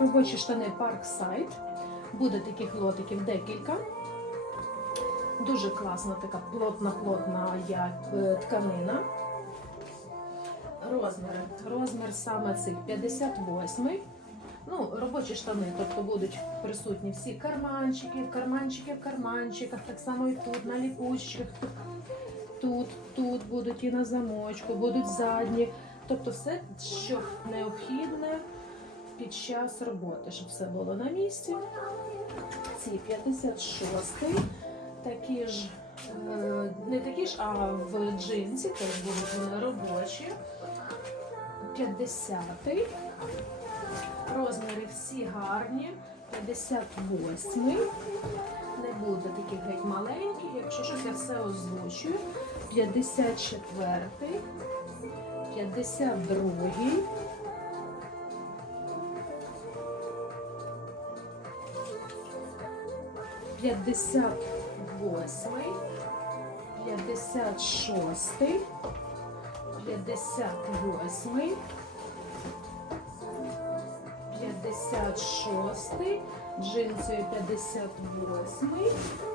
робочі штани Parkside. Буде таких лотиків декілька. Дуже класна така плотна-плотна як е, тканина. Розміри. Розмір саме цих 58. Ну, робочі штани, тобто будуть присутні всі карманчики, карманчики в карманчиках, так само і тут, на ліпучках. Тут, тут будуть і на замочку, будуть задні. Тобто все, що необхідне під час роботи, щоб все було на місці. Ці 56 такі ж, е, не такі ж, а в джинсі, теж будуть вони робочі. 50-й. Розміри всі гарні. 58-й. Не буде таких геть маленьких. Якщо щось я все озвучую. 54-й, 52 58 56 58 56 джинсові 58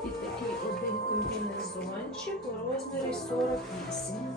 і такий один комбінезончик у розмірі 48.